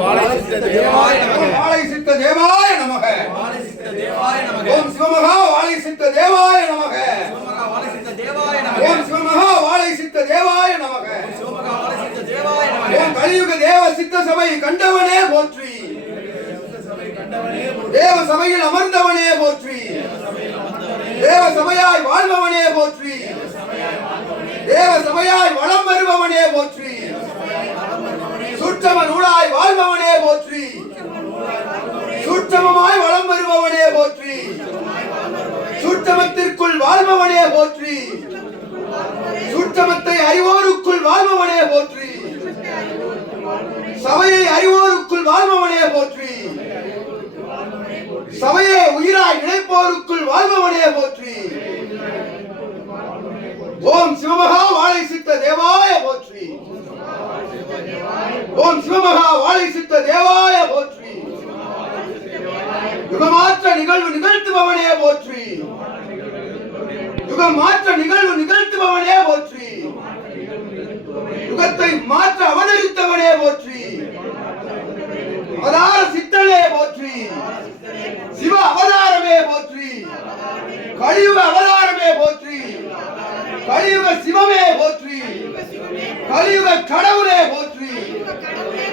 வாழை சித்த தேவாய நமக. வாழை சித்த தேவாய நமக. வாழை சித்த தேவாய நமக. தேவ சித்த சபை கண்டவனே போற்றி. தேவ சபையில் அமர்ந்தவனே போற்றி. தேவ சபையாய் வாழ்பவனே போற்றி. தேவ சபையாய் வளம் வருபவனே போற்றி. சுற்றமன் ஊடாய் வாழ் போற்றி. சுற்றமமாய் வளம் வருபவனே போற்றி. சுற்றமத்திற்குள் வாழ்பவனே போற்றி. சுற்றமத்தை அறிவோருக்குள் வாழ்பவனே போற்றி. சபையை அறிவோருக்குள் வாழ்பவனே போற்றி. சபையை உயிராய் இணைப்போருக்குள் வாழ்பவனே போற்றி. ஓம் சிவமகா வாழை சித்த தேவாய போற்றி. ஓம் சிவமகா வாழை சித்த தேவாய போற்றி. யுகமாற்ற நிகழ்வு நிகழ்த்துபவனே போற்றி. யுகமாற்ற நிகழ்வு நிகழ்த்துபவனே போற்றி. யுகத்தை மாற்ற அவதரித்தவனே போற்றி. அவதார சித்தனே போற்றி. சிவ அவதாரமே போற்றி. கலியுக அவதாரமே கலியுக சிவமே போற்றி. கலியுக கடவுளே போற்றி.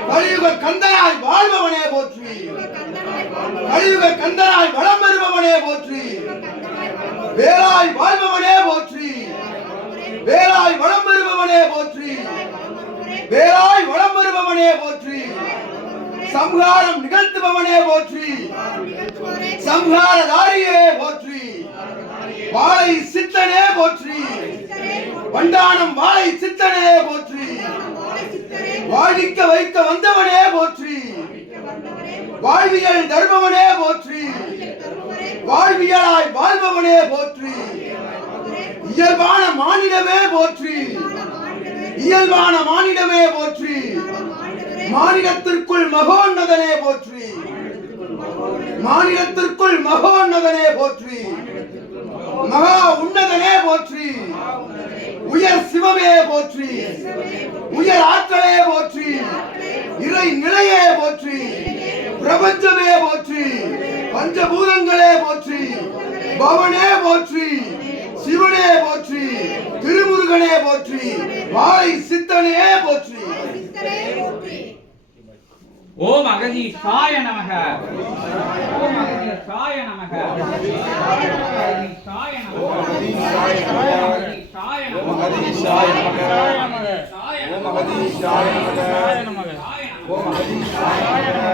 கலியுக கந்தனாய் வாழ்பவனே போற்றி. கலியுக கந்தனாய் வளம் வருபவனே போற்றி. வேலாய் வாழ்பவனே போற்றி. வேலாய் வளம் வருபவனே போற்றி. வேலாய் வளம் வருபவனே போற்றி. சம்ஹாரம் நிகழ்த்துபவனே போற்றி. சம்ஹாரதாரியே போற்றி. வாழை சித்தனே போற்றி. வண்டானம் வாழை சித்தனே போற்றி. வாழிக்க வைத்த வந்தவனே போற்றி. வாழ்வியல் தர்மவனே போற்றி. வாழ்வியலாய் வாழ்பவனே போற்றி. இயல்பான மானிடமே போற்றி. இயல்பான மானிடமே போற்றி. மாநிலத்திற்குள் மகோன்னதனே போற்றி. மாநிலத்திற்குள் மகோன்னதனே போற்றி. மகா உன்னதனே போற்றி. உயர் சிவமே போற்றி. உயர் ஆற்றலே போற்றி. இறை நிலையே போற்றி. பிரபஞ்சமே போற்றி. பஞ்சபூதங்களே போற்றி. பவனே போற்றி. சிவனே போற்றி. திருமுருகனே போற்றி. வாய் சித்தனே போற்றி. ஓம் அகதீஷாய நமக ஓம் அகதீஷாய நமக அகதீஷாய நமக அகதீஷாய நமக ஓம் அகதீஷாய நமக. ஓம் அகதீஷாய நமக. அகதீஷாய நமக ஓம் அகதீஷாய நமக ஓம் அகதீஷாய நமக.